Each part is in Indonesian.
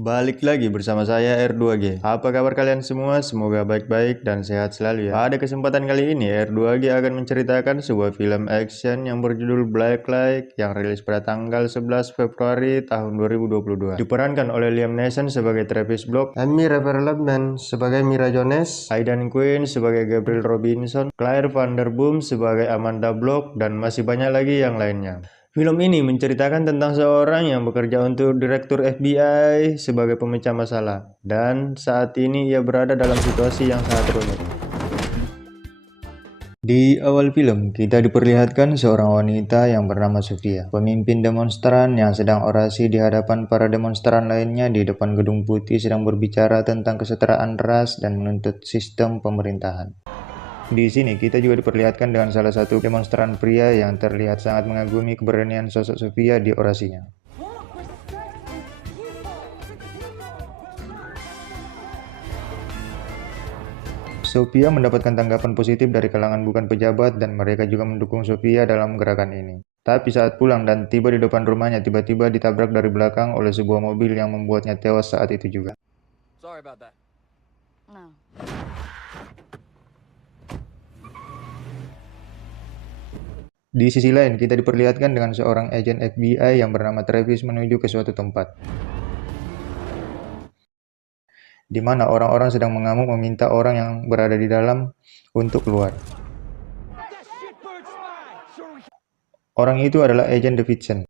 Balik lagi bersama saya R2G. Apa kabar kalian semua? Semoga baik-baik dan sehat selalu ya. Pada kesempatan kali ini R2G akan menceritakan sebuah film action yang berjudul Black Light yang rilis pada tanggal 11 Februari tahun 2022. Diperankan oleh Liam Neeson sebagai Travis Block, Amy Reverland sebagai Mira Jones, Aidan Quinn sebagai Gabriel Robinson, Claire Vanderboom sebagai Amanda Block, dan masih banyak lagi yang lainnya. Film ini menceritakan tentang seorang yang bekerja untuk Direktur FBI sebagai pemecah masalah, dan saat ini ia berada dalam situasi yang sangat rumit. Di awal film, kita diperlihatkan seorang wanita yang bernama Sofia, pemimpin demonstran yang sedang orasi di hadapan para demonstran lainnya di depan Gedung Putih sedang berbicara tentang kesetaraan ras dan menuntut sistem pemerintahan. Di sini kita juga diperlihatkan dengan salah satu demonstran pria yang terlihat sangat mengagumi keberanian sosok Sofia di orasinya. Sofia mendapatkan tanggapan positif dari kalangan bukan pejabat dan mereka juga mendukung Sofia dalam gerakan ini. Tapi saat pulang dan tiba di depan rumahnya, tiba-tiba ditabrak dari belakang oleh sebuah mobil yang membuatnya tewas saat itu juga. Sorry about that. No. Di sisi lain, kita diperlihatkan dengan seorang agen FBI yang bernama Travis menuju ke suatu tempat, di mana orang-orang sedang mengamuk meminta orang yang berada di dalam untuk keluar. Orang itu adalah Agent Davidson.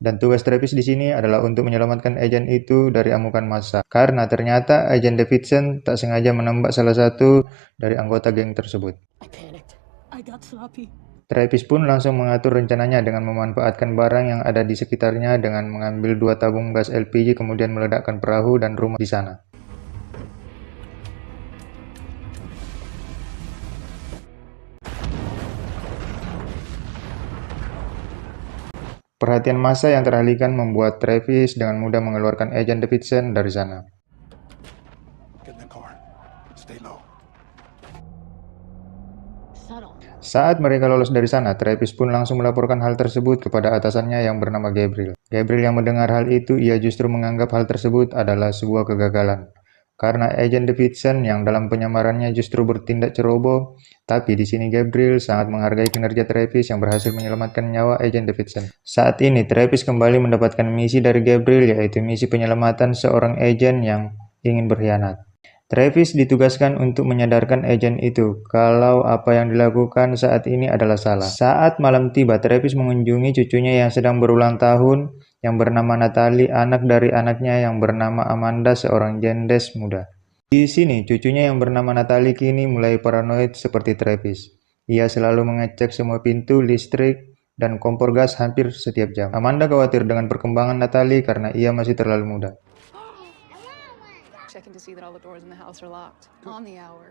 Dan tugas Travis di sini adalah untuk menyelamatkan agen itu dari amukan massa. Karena ternyata Agent Davidson tak sengaja menembak salah satu dari anggota geng tersebut. I panicked. I got sloppy. Travis pun langsung mengatur rencananya dengan memanfaatkan barang yang ada di sekitarnya dengan mengambil 2 tabung gas LPG kemudian meledakkan perahu dan rumah di sana. Perhatian massa yang teralihkan membuat Travis dengan mudah mengeluarkan Agent Davidson dari sana. Get in the car. Stay low. Subtle. Saat mereka lolos dari sana, Travis pun langsung melaporkan hal tersebut kepada atasannya yang bernama Gabriel. Gabriel yang mendengar hal itu, ia justru menganggap hal tersebut adalah sebuah kegagalan. Karena Agent Davidson yang dalam penyamarannya justru bertindak ceroboh, tapi di sini Gabriel sangat menghargai kinerja Travis yang berhasil menyelamatkan nyawa Agent Davidson. Saat ini, Travis kembali mendapatkan misi dari Gabriel, yaitu misi penyelamatan seorang agen yang ingin berkhianat. Travis ditugaskan untuk menyadarkan agen itu kalau apa yang dilakukan saat ini adalah salah. Saat malam tiba, Travis mengunjungi cucunya yang sedang berulang tahun yang bernama Natalie, anak dari anaknya yang bernama Amanda, seorang jendes muda. Di sini, cucunya yang bernama Natalie kini mulai paranoid seperti Travis. Ia selalu mengecek semua pintu, listrik, dan kompor gas hampir setiap jam. Amanda khawatir dengan perkembangan Natalie karena ia masih terlalu muda. Checking to see that all the doors in the house are locked. On the hour.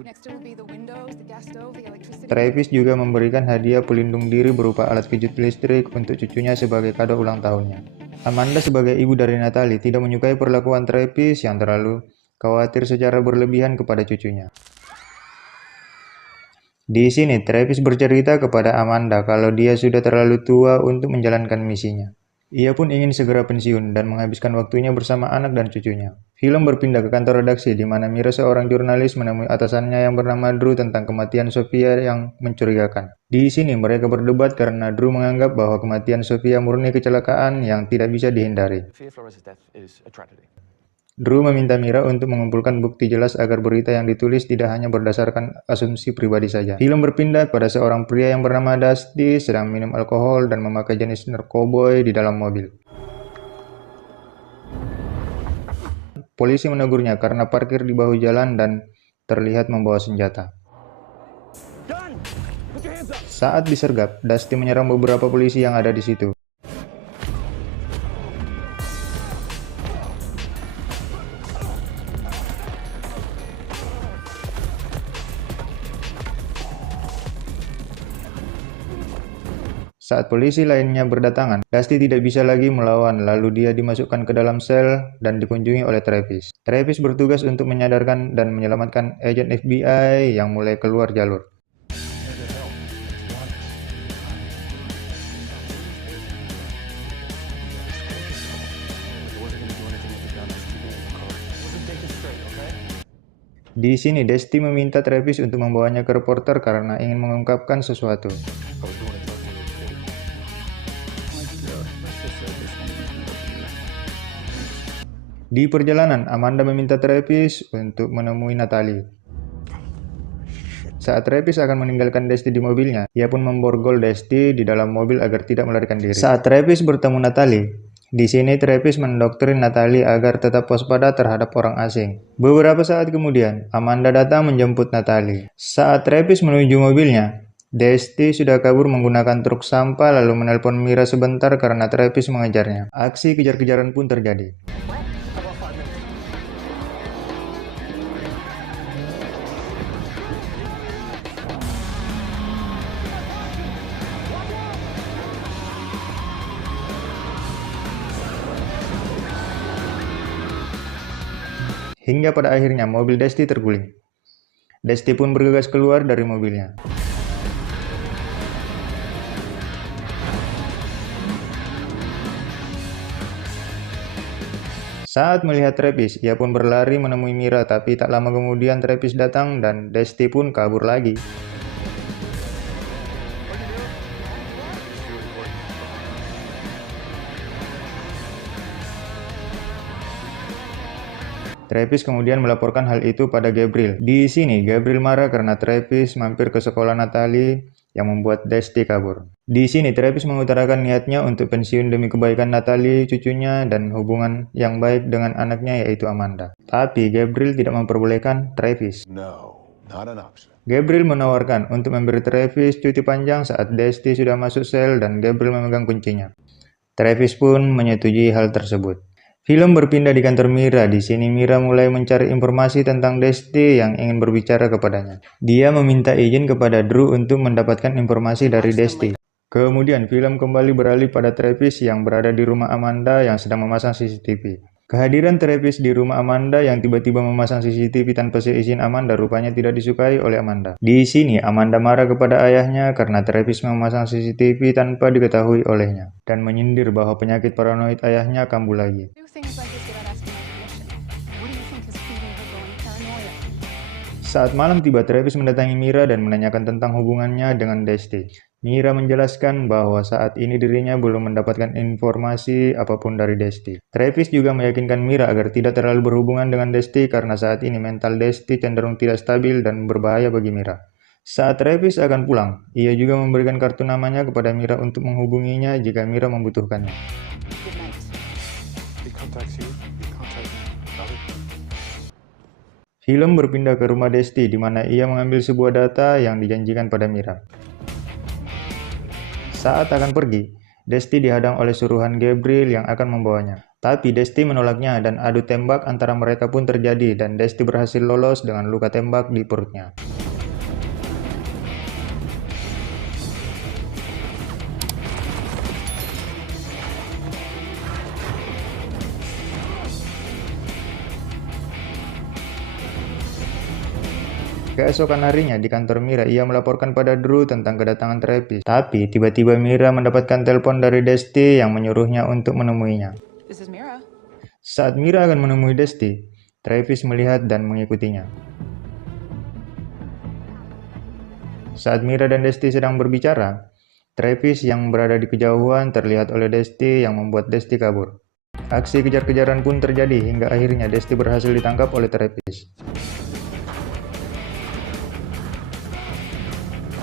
Next it'll be the windows, the gas stove, the electricity. Travis juga memberikan hadiah pelindung diri berupa alat pijit listrik untuk cucunya sebagai kado ulang tahunnya. Amanda sebagai ibu dari Natalie tidak menyukai perlakuan Travis yang terlalu khawatir secara berlebihan kepada cucunya. Di sini Travis bercerita kepada Amanda kalau dia sudah terlalu tua untuk menjalankan misinya. Ia pun ingin segera pensiun dan menghabiskan waktunya bersama anak dan cucunya. Film berpindah ke kantor redaksi di mana Mira, seorang jurnalis, menemui atasannya yang bernama Drew tentang kematian Sofia yang mencurigakan. Di sini mereka berdebat karena Drew menganggap bahwa kematian Sofia murni kecelakaan yang tidak bisa dihindari. Sophia Flores' death is a tragedy. Drew meminta Mira untuk mengumpulkan bukti jelas agar berita yang ditulis tidak hanya berdasarkan asumsi pribadi saja. Film berpindah pada seorang pria yang bernama Dusty sedang minum alkohol dan memakai jenis narkoboy di dalam mobil. Polisi menegurnya karena parkir di bahu jalan dan terlihat membawa senjata. Saat disergap, Dusty menyerang beberapa polisi yang ada di situ. Saat polisi lainnya berdatangan, Dusty tidak bisa lagi melawan, lalu dia dimasukkan ke dalam sel dan dikunjungi oleh Travis. Travis bertugas untuk menyadarkan dan menyelamatkan agen FBI yang mulai keluar jalur. Di sini Desti meminta Travis untuk membawanya ke reporter karena ingin mengungkapkan sesuatu. I was going to talk to you. Di perjalanan, Amanda meminta Travis untuk menemui Natalie. Saat Travis akan meninggalkan Desti di mobilnya, ia pun memborgol Desti di dalam mobil agar tidak melarikan diri. Saat Travis bertemu Natalie, di sini Travis mendoktrin Natalie agar tetap waspada terhadap orang asing. Beberapa saat kemudian, Amanda datang menjemput Natalie. Saat Travis menuju mobilnya, Desti sudah kabur menggunakan truk sampah lalu menelpon Mira sebentar karena Travis mengejarnya. Aksi kejar-kejaran pun terjadi. Hingga pada akhirnya mobil Desti terguling. Desti pun bergegas keluar dari mobilnya. Saat melihat Travis, ia pun berlari menemui Mira, tapi tak lama kemudian Travis datang dan Desti pun kabur lagi. Travis kemudian melaporkan hal itu pada Gabriel. Di sini, Gabriel marah karena Travis mampir ke sekolah Natalie yang membuat Desti kabur. Di sini, Travis mengutarakan niatnya untuk pensiun demi kebaikan Natalie, cucunya, dan hubungan yang baik dengan anaknya yaitu Amanda. Tapi Gabriel tidak memperbolehkan Travis. No, not an option. Gabriel menawarkan untuk memberi Travis cuti panjang saat Desti sudah masuk sel dan Gabriel memegang kuncinya. Travis pun menyetujui hal tersebut. Film berpindah di kantor Mira. Di sini Mira mulai mencari informasi tentang Desti yang ingin berbicara kepadanya. Dia meminta izin kepada Drew untuk mendapatkan informasi dari Desti. Kemudian film kembali beralih pada Travis yang berada di rumah Amanda yang sedang memasang CCTV. Kehadiran Travis di rumah Amanda yang tiba-tiba memasang CCTV tanpa seizin Amanda rupanya tidak disukai oleh Amanda. Di sini Amanda marah kepada ayahnya karena Travis memasang CCTV tanpa diketahui olehnya dan menyindir bahwa penyakit paranoid ayahnya kambuh lagi. Do things like this without asking my permission. What do you think is feeding her growing paranoia? Saat malam tiba, Travis mendatangi Mira dan menanyakan tentang hubungannya dengan Desti. Mira menjelaskan bahwa saat ini dirinya belum mendapatkan informasi apapun dari Desti. Travis juga meyakinkan Mira agar tidak terlalu berhubungan dengan Desti karena saat ini mental Desti cenderung tidak stabil dan berbahaya bagi Mira. Saat Travis akan pulang, ia juga memberikan kartu namanya kepada Mira untuk menghubunginya jika Mira membutuhkannya. Good night. He contacts you, you contact Natalie. Film berpindah ke rumah Desti di mana ia mengambil sebuah data yang dijanjikan pada Mira. Saat akan pergi, Desti dihadang oleh suruhan Gabriel yang akan membawanya. Tapi Desti menolaknya dan adu tembak antara mereka pun terjadi dan Desti berhasil lolos dengan luka tembak di perutnya. Keesokan harinya di kantor Mira, ia melaporkan pada Drew tentang kedatangan Travis. Tapi tiba-tiba Mira mendapatkan telepon dari Desti yang menyuruhnya untuk menemuinya. This is Mira. Saat Mira akan menemui Desti, Travis melihat dan mengikutinya. Saat Mira dan Desti sedang berbicara, Travis yang berada di kejauhan terlihat oleh Desti yang membuat Desti kabur. Aksi kejar-kejaran pun terjadi hingga akhirnya Desti berhasil ditangkap oleh Travis.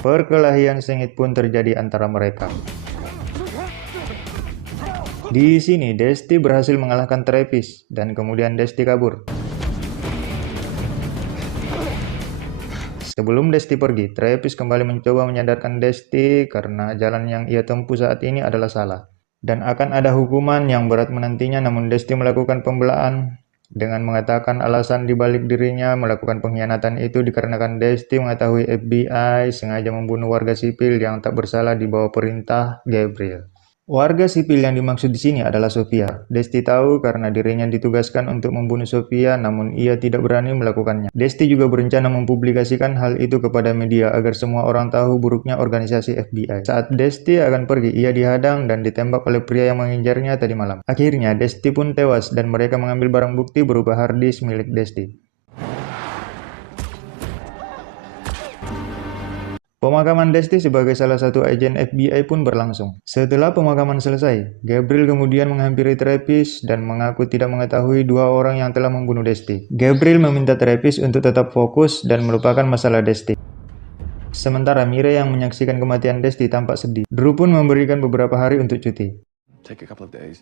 Perkelahian sengit pun terjadi antara mereka. Di sini Desti berhasil mengalahkan Travis dan kemudian Desti kabur. Sebelum Desti pergi, Travis kembali mencoba menyadarkan Desti karena jalan yang ia tempuh saat ini adalah salah dan akan ada hukuman yang berat menantinya, namun Desti melakukan pembelaan dengan mengatakan alasan dibalik dirinya melakukan pengkhianatan itu dikarenakan Desti mengetahui FBI sengaja membunuh warga sipil yang tak bersalah di bawah perintah Gabriel. Warga sipil yang dimaksud di sini adalah Sofia. Desti tahu karena dirinya ditugaskan untuk membunuh Sofia, namun ia tidak berani melakukannya. Desti juga berencana mempublikasikan hal itu kepada media agar semua orang tahu buruknya organisasi FBI. Saat Desti akan pergi, ia dihadang dan ditembak oleh pria yang menginjarnya tadi malam. Akhirnya Desti pun tewas dan mereka mengambil barang bukti berupa hard disk milik Desti. Pemakaman Desti sebagai salah satu agen FBI pun berlangsung. Setelah pemakaman selesai, Gabriel kemudian menghampiri Travis dan mengaku tidak mengetahui dua orang yang telah membunuh Desti. Gabriel meminta Travis untuk tetap fokus dan melupakan masalah Desti. Sementara Mira yang menyaksikan kematian Desti tampak sedih. Drew pun memberikan beberapa hari untuk cuti. Take a couple of days.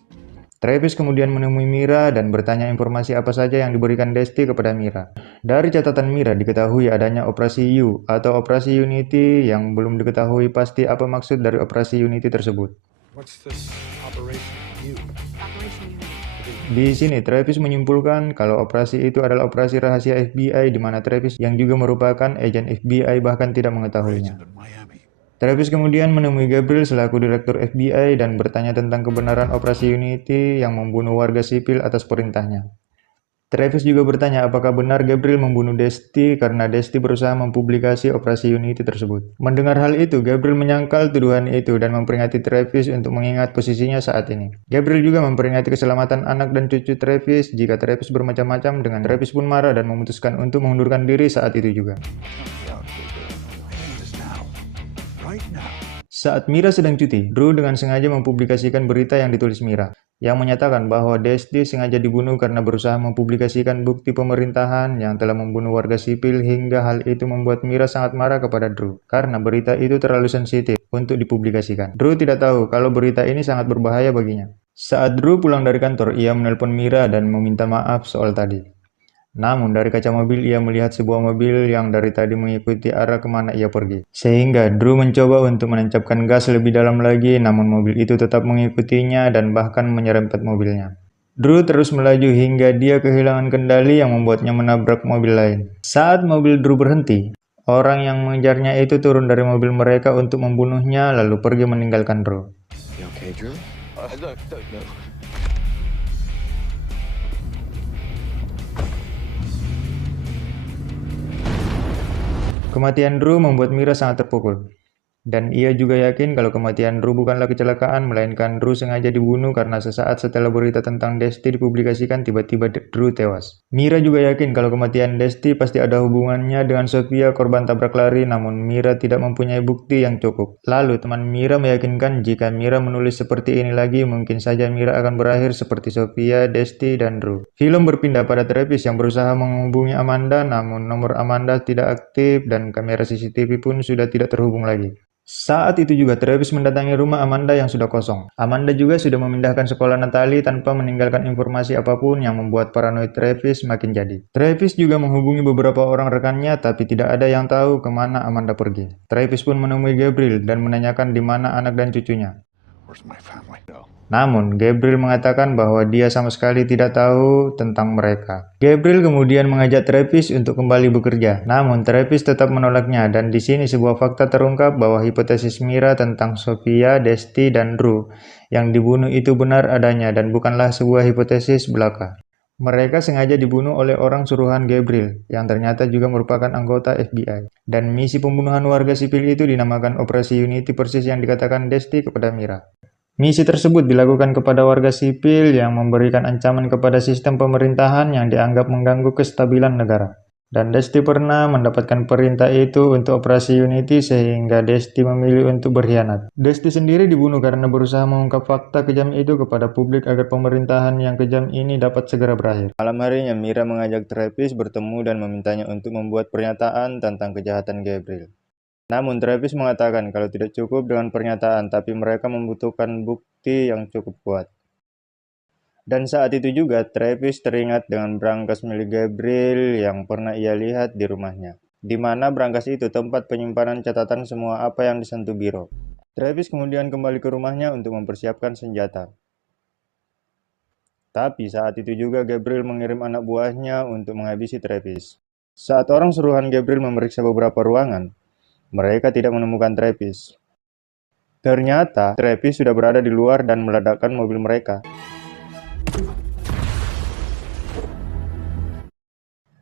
Travis kemudian menemui Mira dan bertanya informasi apa saja yang diberikan Desti kepada Mira. Dari catatan Mira diketahui adanya operasi U atau operasi Unity yang belum diketahui pasti apa maksud dari operasi Unity tersebut. What's this operation? You. Operation Unity. Di sini Travis menyimpulkan kalau operasi itu adalah operasi rahasia FBI di mana Travis yang juga merupakan agen FBI bahkan tidak mengetahuinya. Agent in Miami. Travis kemudian menemui Gabriel selaku direktur FBI dan bertanya tentang kebenaran operasi Unity yang membunuh warga sipil atas perintahnya. Travis juga bertanya apakah benar Gabriel membunuh Desti karena Desti berusaha mempublikasi operasi Unity tersebut. Mendengar hal itu, Gabriel menyangkal tuduhan itu dan memperingati Travis untuk mengingat posisinya saat ini. Gabriel juga memperingati keselamatan anak dan cucu Travis jika Travis bermacam-macam dengan Travis pun marah dan memutuskan untuk mengundurkan diri saat itu juga. Saat Mira sedang cuti, Drew dengan sengaja mempublikasikan berita yang ditulis Mira, yang menyatakan bahwa Desti sengaja dibunuh karena berusaha mempublikasikan bukti pemerintahan yang telah membunuh warga sipil hingga hal itu membuat Mira sangat marah kepada Drew, karena berita itu terlalu sensitif untuk dipublikasikan. Drew tidak tahu kalau berita ini sangat berbahaya baginya. Saat Drew pulang dari kantor, ia menelpon Mira dan meminta maaf soal tadi. Namun dari kaca mobil ia melihat sebuah mobil yang dari tadi mengikuti arah kemana ia pergi. Sehingga Drew mencoba untuk menancapkan gas lebih dalam lagi, namun mobil itu tetap mengikutinya dan bahkan menyerempet mobilnya. Drew terus melaju hingga dia kehilangan kendali yang membuatnya menabrak mobil lain. Saat mobil Drew berhenti, orang yang mengejarnya itu turun dari mobil mereka untuk membunuhnya lalu pergi meninggalkan Drew. You okay, Drew? No. Kematian Drew membuat Mira sangat terpukul. Dan ia juga yakin kalau kematian Drew bukanlah kecelakaan, melainkan Drew sengaja dibunuh karena sesaat setelah berita tentang Desti dipublikasikan, tiba-tiba Drew tewas. Mira juga yakin kalau kematian Desti pasti ada hubungannya dengan Sophia, korban tabrak lari, namun Mira tidak mempunyai bukti yang cukup. Lalu teman Mira meyakinkan jika Mira menulis seperti ini lagi, mungkin saja Mira akan berakhir seperti Sophia, Desti, dan Drew. Film berpindah pada Travis yang berusaha menghubungi Amanda, namun nomor Amanda tidak aktif dan kamera CCTV pun sudah tidak terhubung lagi. Saat itu juga Travis mendatangi rumah Amanda yang sudah kosong. Amanda juga sudah memindahkan sekolah Natalie tanpa meninggalkan informasi apapun yang membuat paranoid Travis makin jadi. Travis juga menghubungi beberapa orang rekannya tapi tidak ada yang tahu kemana Amanda pergi. Travis pun menemui Gabriel dan menanyakan di mana anak dan cucunya. Where's my family? No. Namun, Gabriel mengatakan bahwa dia sama sekali tidak tahu tentang mereka. Gabriel kemudian mengajak Travis untuk kembali bekerja. Namun, Travis tetap menolaknya dan di sini sebuah fakta terungkap bahwa hipotesis Mira tentang Sophia, Desti, dan Drew yang dibunuh itu benar adanya dan bukanlah sebuah hipotesis belaka. Mereka sengaja dibunuh oleh orang suruhan Gabriel, yang ternyata juga merupakan anggota FBI. Dan misi pembunuhan warga sipil itu dinamakan Operasi Unity persis yang dikatakan Desti kepada Mira. Misi tersebut dilakukan kepada warga sipil yang memberikan ancaman kepada sistem pemerintahan yang dianggap mengganggu kestabilan negara. Dan Desti pernah mendapatkan perintah itu untuk Operasi Unity sehingga Desti memilih untuk berkhianat. Desti sendiri dibunuh karena berusaha mengungkap fakta kejam itu kepada publik agar pemerintahan yang kejam ini dapat segera berakhir. Malam harinya Mira mengajak Travis bertemu dan memintanya untuk membuat pernyataan tentang kejahatan Gabriel. Namun Travis mengatakan kalau tidak cukup dengan pernyataan, tapi mereka membutuhkan bukti yang cukup kuat. Dan saat itu juga Travis teringat dengan brankas milik Gabriel yang pernah ia lihat di rumahnya, di mana brankas itu tempat penyimpanan catatan semua apa yang disentuh Biro. Travis kemudian kembali ke rumahnya untuk mempersiapkan senjata. Tapi saat itu juga Gabriel mengirim anak buahnya untuk menghabisi Travis. Saat orang suruhan Gabriel memeriksa beberapa ruangan, mereka tidak menemukan Travis. Ternyata Travis sudah berada di luar dan meledakkan mobil mereka.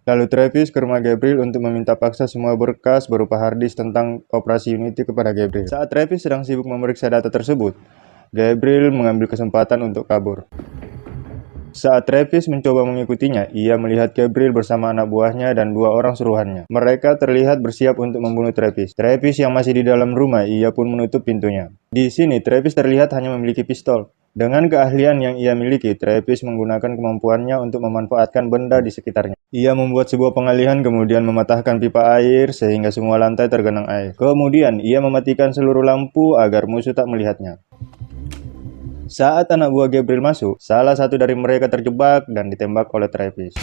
Lalu Travis ke rumah Gabriel untuk meminta paksa semua berkas berupa harddisk tentang Operasi Unity kepada Gabriel. Saat Travis sedang sibuk memeriksa data tersebut, Gabriel mengambil kesempatan untuk kabur. Saat Travis mencoba mengikutinya, ia melihat Gabriel bersama anak buahnya dan 2 orang suruhannya. Mereka terlihat bersiap untuk membunuh Travis. Travis yang masih di dalam rumah, ia pun menutup pintunya. Di sini, Travis terlihat hanya memiliki pistol. Dengan keahlian yang ia miliki, Travis menggunakan kemampuannya untuk memanfaatkan benda di sekitarnya. Ia membuat sebuah pengalihan kemudian mematahkan pipa air sehingga semua lantai tergenang air. Kemudian, ia mematikan seluruh lampu agar musuh tak melihatnya. Saat anak buah Gabriel masuk, salah satu dari mereka terjebak dan ditembak oleh Travis.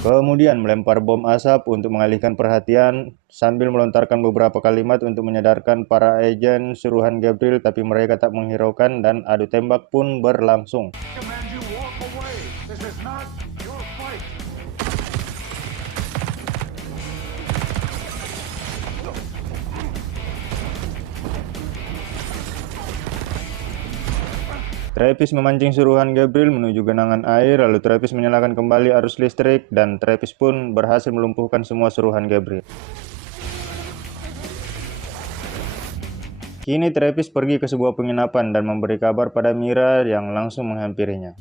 Kemudian melempar bom asap untuk mengalihkan perhatian sambil melontarkan beberapa kalimat untuk menyadarkan para agen suruhan Gabriel, tapi mereka tak menghiraukan dan adu tembak pun berlangsung. Travis memancing suruhan Gabriel menuju genangan air, lalu Travis menyalakan kembali arus listrik, dan Travis pun berhasil melumpuhkan semua suruhan Gabriel. Kini Travis pergi ke sebuah penginapan dan memberi kabar pada Mira yang langsung menghampirinya.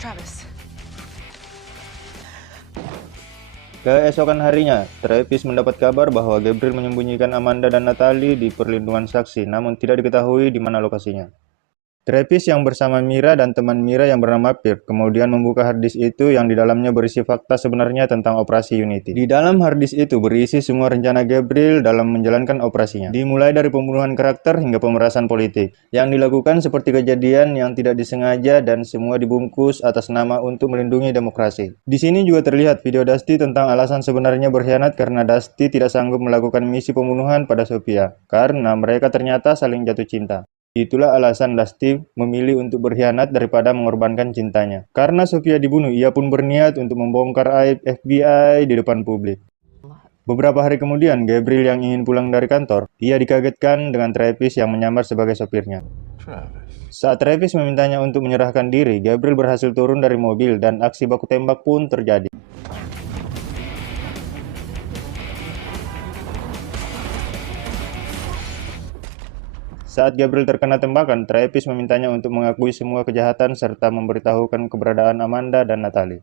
Travis. Keesokan harinya, Travis mendapat kabar bahwa Gabriel menyembunyikan Amanda dan Natalie di perlindungan saksi, namun tidak diketahui di mana lokasinya. Travis yang bersama Mira dan teman Mira yang bernama Pierre kemudian membuka harddisk itu yang di dalamnya berisi fakta sebenarnya tentang operasi Unity. Di dalam harddisk itu berisi semua rencana Gabriel dalam menjalankan operasinya, dimulai dari pembunuhan karakter hingga pemerasan politik, yang dilakukan seperti kejadian yang tidak disengaja dan semua dibungkus atas nama untuk melindungi demokrasi. Di sini juga terlihat video Dusty tentang alasan sebenarnya berkhianat karena Dusty tidak sanggup melakukan misi pembunuhan pada Sophia, karena mereka ternyata saling jatuh cinta. Itulah alasan Dusty memilih untuk berkhianat daripada mengorbankan cintanya. Karena Sophia dibunuh, ia pun berniat untuk membongkar aib FBI di depan publik. Beberapa hari kemudian, Gabriel yang ingin pulang dari kantor, ia dikagetkan dengan Travis yang menyamar sebagai sopirnya. Saat Travis memintanya untuk menyerahkan diri, Gabriel berhasil turun dari mobil dan aksi baku tembak pun terjadi. Saat Gabriel terkena tembakan, Travis memintanya untuk mengakui semua kejahatan serta memberitahukan keberadaan Amanda dan Natalie.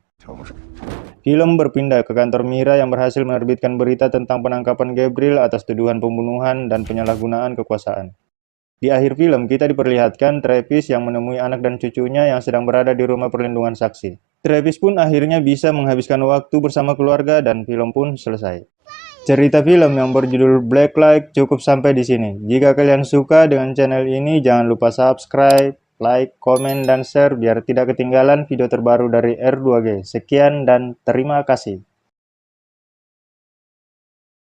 Film berpindah ke kantor Mira yang berhasil menerbitkan berita tentang penangkapan Gabriel atas tuduhan pembunuhan dan penyalahgunaan kekuasaan. Di akhir film, kita diperlihatkan Travis yang menemui anak dan cucunya yang sedang berada di rumah perlindungan saksi. Travis pun akhirnya bisa menghabiskan waktu bersama keluarga dan film pun selesai. Cerita film yang berjudul Blacklight cukup sampai di sini. Jika kalian suka dengan channel ini, jangan lupa subscribe, like, komen, dan share biar tidak ketinggalan video terbaru dari R2G. Sekian dan terima kasih.